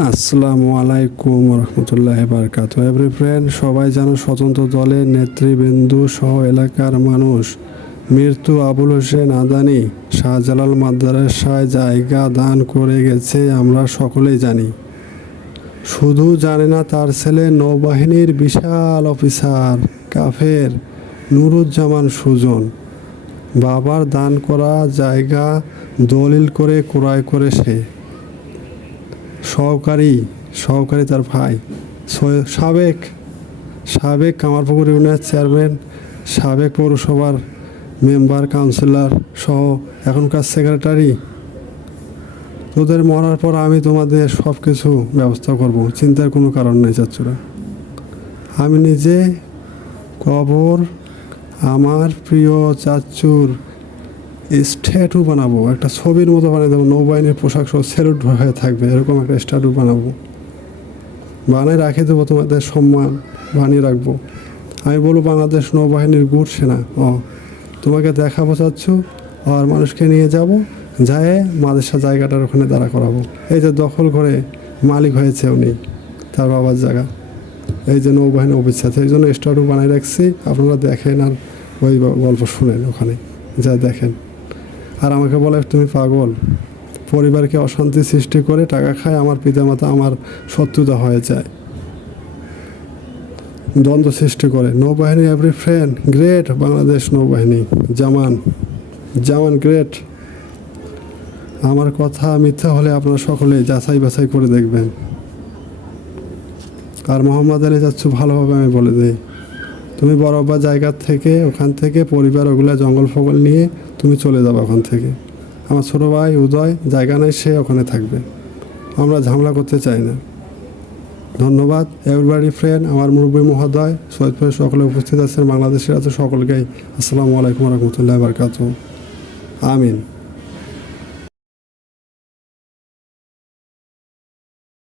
আসসালামু আলাইকুম রহমতুল্লাহি বারাকাতুহু। এভরি ফ্রেন্ড, সবাই জানো স্বতন্ত্র দলের নেতৃবৃন্দ সহ এলাকার মানুষ মৃত্যু আবুল হোসেন আদানি শাহজালাল মাদ্রাসায় জায়গা দান করে গেছে, আমরা সকলেই জানি। শুধু জানে না, তার ছেলে নৌবাহিনীর বিশাল অফিসার কাফের নুরুজ্জামান সুজন বাবার দান করা জায়গা দলিল করে ক্রয় করে সে সহকারী তার ভাই সাবেক কামারপুকুর ইউনিয়নের চেয়ারম্যান, সাবেক পৌরসভার মেম্বার কাউন্সিলর সহ এখনকার সেক্রেটারি। তোদের মরার পর আমি তোমাদের সব কিছু ব্যবস্থা করব, চিন্তার কোনো কারণ নেই চাচ্চুরা। আমি নিজে কবর আমার প্রিয় চাচ্চুর স্ট্যাটু বানাবো, একটা ছবির মতো বানিয়ে দেবো, নৌবাহিনীর পোশাক সহ স্যালুট হয়ে থাকবে, এরকম একটা স্ট্যাটু বানাবো, বানিয়ে রাখে দেবো, তোমাদের সম্মান বানিয়ে রাখবো। আমি বলবো বাংলাদেশ নৌবাহিনীর গুড সেনা, তোমাকে দেখাবো চাচ্ছু, আর মানুষকে নিয়ে যাব, যায় মাদ্রাসা জায়গাটার ওখানে দাঁড়া করাবো। এই যে দখল করে মালিক হয়েছে উনি, তার বাবার জায়গা, এই যে নৌবাহিনী অফিস আছে, এই জন্য স্ট্যাটু বানিয়ে রাখছি। আপনারা দেখেন আর ওই গল্প শুনেন, ওখানে যা দেখেন। আর আমাকে বলে তুমি পাগল, পরিবারকে অশান্তি সৃষ্টি করে টাকা খায়, আমার পিতামাতা আমার শত্রুতা হয়ে যায়, দ্বন্দ্ব সৃষ্টি করে। নৌবাহিনী এভরি ফ্রেন্ড গ্রেট, বাংলাদেশ নৌবাহিনী জামান গ্রেট। আমার কথা মিথ্যা হলে আপনারা সকলে যাচাই বাছাই করে দেখবেন। আর মোহাম্মদ আলী চাচ্ছু ভালোভাবে আমি বলে দিই, তুমি বরাবর জায়গার থেকে ওখান থেকে পরিবার ওগুলো জঙ্গল ফগল নিয়ে তুমি চলে যাবে ওখান থেকে। আমার ছোটো ভাই উদয় জায়গা নেই, সে ওখানে থাকবে, আমরা ঝামেলা করতে চাই না। ধন্যবাদ এভরিবডি ফ্রেন্ড, আমার মুরব্বী মহোদয় সৈয়দপুরে সকলে উপস্থিত আছেন, বাংলাদেশের আছে সকলকেই আসসালামু আলাইকুম রহমতুল্লাহি বারাকাতুহু। আমিন।